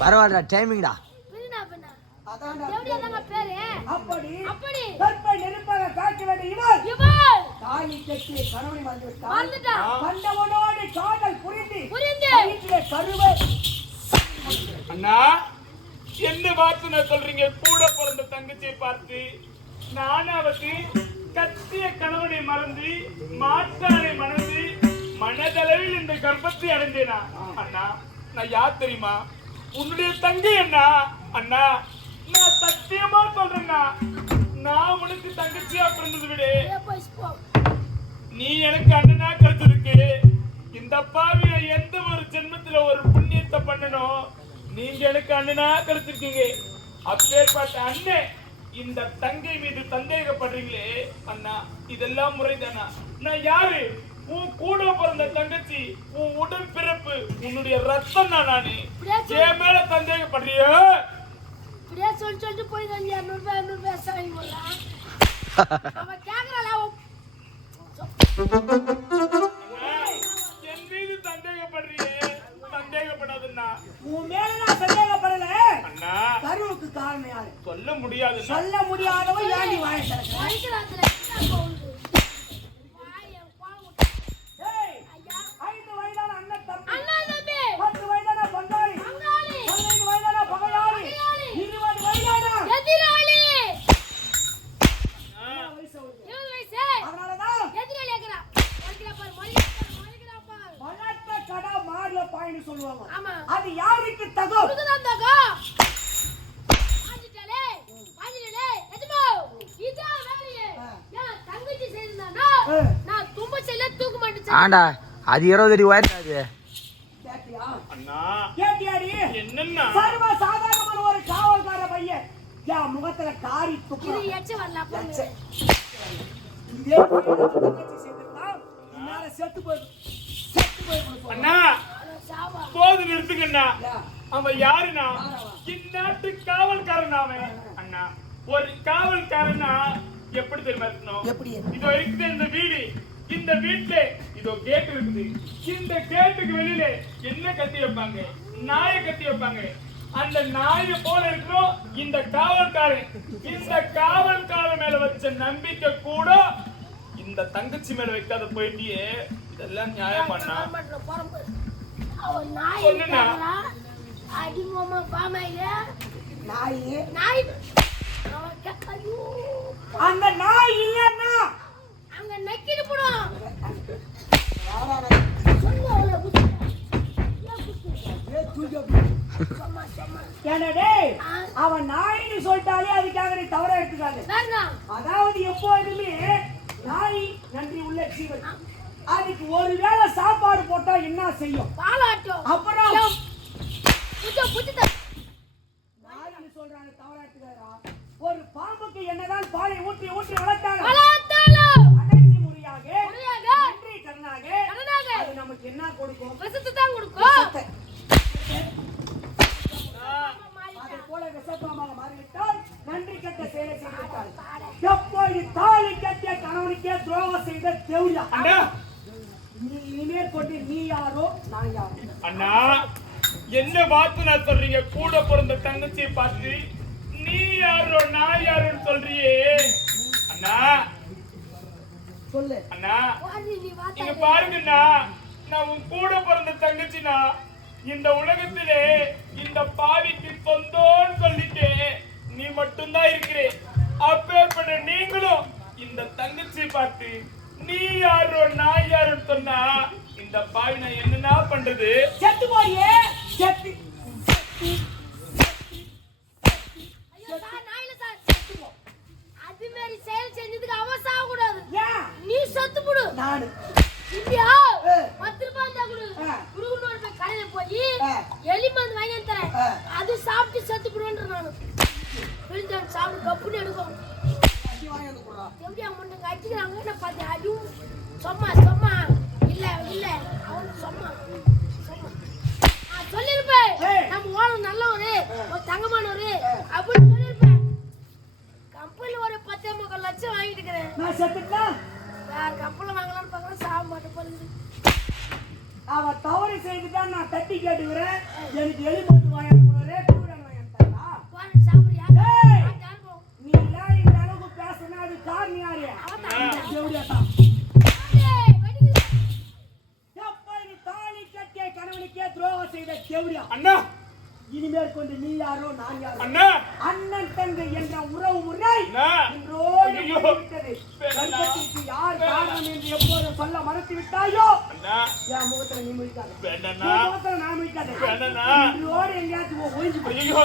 பரவாயில்ல டைமிங்டா. அப்படி கற்பை நெருப்பாக காக்க வேண்டிய இவள் தாலி கட்டி கணவனை மறந்துவிட்டாள். கண்டவனோடு காதல் புரிந்து வீட்டிலே கருவை. அண்ணா என்ன வார்த்தை சொல்றீங்க? கூட பிறந்த தங்கச்சியை பார்த்து நானாவது கத்திய கணவனை மறந்து மாற்றானை மறந்து மனதளவில் இந்த கர்ப்பத்தை அடைந்தேனா? அண்ணா நான் யார் தெரியுமா? உன்னுடைய தங்கை அண்ணா. அண்ணா நான் சத்தியமா சொல்றேன்னா நான் உனக்கு தங்கச்சியா பிறந்தது விட நீ எனக்கு அண்ணனா கிடைச்சிருக்கு. இந்த பாவிய எந்த ஒரு ஜென்மத்துல ஒரு புண்ணியத்தை பண்ணணும், நீங்க எனக்கு அண்ணனா கிடைச்சிருக்கீங்க. அப்பேற்பட்ட அண்ணன் இந்த தங்கை மீது சந்தேகப்படுறீங்களே அண்ணா, இதெல்லாம் முறைதானா? நான் யாரு? உன் கூட பிறந்த தங்கச்சி, உன் உடன் பிறப்பு, உன்னுடைய ரத்தம் தான் நானு. என் மேல சந்தேகப்படுறியோ? சொல்லிட்டு போய் 200 பேசாங்க அவன் கேக்குறாளா? என் மீது சந்தேகப்படுறியே? சந்தேகப்படாதுன்னா உன் மேல நான் சந்தேகப்படல அண்ணா. கருவுக்கு காரணம் யாரு? சொல்ல முடியாது. சொல்ல முடியாதவன் ஏண்டி வாயை திறக்கிற? 5 வயதான அண்ணன் தம்பி, 10 வயதான பங்காளி, 15 வயதான பகையாளி, 20 வயதான எதிராளி. அதனாலதான் எதிராளி ஏக்கறா வளர்த்த கடா மார்ல பாயின்னு சொல்லுவாங்க. ஆமா. அது யாருக்கு தகும்? உனக்குதான் தகும். ஆஞ்சிட்டலே ஆஞ்சிட்டலே எஜமா இதான் வேலையே. நான் தங்கச்சி செய்தானா நான் தும்ப செல்ல தூக்க மாட்டேன். ஆண்டா அது 20 அடி உயரம். அது கேட்டியா அண்ணா? கேட்டியாடி? என்னன்னா சர்வ சாதாரணமான ஒரு காவல்கார பையன் என் முகத்துல காரி துப்பு. இது எச்ச வரல அப்ப இதே தங்கச்சி செய்திருந்தா இன்னால செத்து போய் அண்ணா சாவா. போது நிறுத்துங்கண்ணா. அவன் யாருன்னா இந்நாட்டு காவல்காரன் அவன். அண்ணா ஒரு காவல்காரனா எப்படி தெரியுமா இருக்கணும்? எப்படி? இதோ இருக்குது இந்த வீடு. இந்த வீட்டுல இதோ கேட் இருக்குது. இந்த கேட்டுக்கு வெளியில என்ன கட்டி வைப்பாங்க? நாயை கட்டி வைப்பாங்க. அந்த நாயை போல இருக்கிறோம் இந்த காவல்காரன். இந்த காவல்காரன் மேல வச்ச நம்பிக்கை கூட இந்த தங்கச்சி மேல வைக்காத போயிட்டியே, இதெல்லாம் நியாயமாண்ணா? அவன் நாய் இருக்கறா அடிமோமா பாமையில நாய் நாய் அவன் கத்தையோ அந்த நாய் இல்லன்னா அங்க நக்கிட்டு போடும். யாரான சொல்லு அவளை புடி. என்னடே அவன் நாயின்னு சொல்லிட்டாலே அதுக்காக நீ தவற எடுத்துக்காது. அதாவது எப்போதுமே நாய் நன்றி உள்ள ஜீவன். அதுக்கு ஒருவேளை சாப்பாடு போட்டா என்ன செய்யும்? பாலாட்டும். அப்புறம் நாயின்னு சொல்றாங்க, தவற எடுத்துக்காதா? ஒரு பாம்புக்கு என்னதான் பாலை ஊற்றி ஊற்றி வளர்த்தாங்க, கடைசி முறையாக நன்றி கடனாக அது நமக்கு என்ன கொடுக்கும்? விஷத்தை தான் கொடுக்கும். அதை போல விஷப்பாம்பாக மாறிவிட்டால் நன்றி கட்ட செயலை செய்திருக்காள். எப்போது தாலி கட்டிய கணவனுக்கே துரோகம் செய்த தேவடியா? நீ இனிமேல் கொண்டு நீ யாரோ நான் யாரோ? அண்ணா என்ன பார்த்து நான் சொல்றீங்க? கூட பிறந்த தங்கச்சியை பார்த்து நீ யாரோ நான் யாரோன்னு சொல்றியே அண்ணா. சொல்லு அண்ணா இங்க பாருங்கண்ணா, நான் உன் கூட பிறந்த தங்கச்சினா இந்த உலகத்திலே இந்த பாவிக்கு சொந்தோன்னு சொல்லிட்டு நீ மட்டும்தான் இருக்கிறே. அப்பேற்பட்ட நீங்களும் இந்த தங்கச்சி பார்த்து நீ யாரோ நான் யாரோன்னு சொன்னா இந்த பாவி நான் என்னன்னா பண்றது? செத்து போயே செத்து. அது மாதிரி செயல் செஞ்சதுக்கு அவன் சாக கூடாது. ஏன் நீ சத்து போடு. நானு இல்லையா 10 ரூபாய் தான் கொடு. குடுகுனோட போய் கடையில போய் எலி மருந்து வாங்கி தரேன். அது சாப்பிட்டு சத்து போடுன்ற நானு. வெளிதான் சாப்பிட்டு கப்புன்னு எடுக்கும். எப்படியா முன்னுக்கு அடிக்கிறாங்க நான் பார்த்து அடியும். சொம்மா சொம்மா இல்ல இல்ல அவன் சொம்மா சொம்மா சொல்லிருப்பேன். நம்ம ஓரம் நல்லவரு தங்கமானவரு அப்படின்னு சொல்லிருப்பேன். கம்பெனில ஒரு 10-15 லட்சம் வாங்கிட்டு இருக்கிறேன். நான் செத்துட்டா வேற கம்பெனில வாங்கலாம்னு பார்க்கறேன். அவ தவறு செய்துதான் நான் தட்டி கேட்டுக்கிறேன். எனக்கு எலிமருந்து வாங்கிட்டு கூட வாங்கிட்டா போறேன் சாப்பிடுறியா ஏய்! நான் ஜான்போம் நீ எல்லாம் இந்த அளவுக்கு பேசினா அது காரணம் யாரு? தேவடியாதான். ஏய் வெடிக்குது எப்படி தாலி கட்டிய கணவனுக்கே துரோகம் செய்த தேவடியா? அண்ணா இனிமேல் கொண்டு நீ யாரோ நான் யாரோ அண்ணா அண்ணன் தங்கை என்ற உறவு முறை அண்ணா இன்றோடு ஐயோ! முடிந்துவிட்டது. வேண்டாம். கர்ப்பத்திற்கு யார் காரணம் என்று எப்போது சொல்ல மறுத்து விட்டாயோ அண்ணா என் முகத்துல நீ முடிக்காத, வேண்டாண்ணா உன் முகத்துல நான் முடிக்காத. வேண்டாண்ணா இன்றோடு எங்கேயாச்சும் ஒழிஞ்சு போய் ஐயோ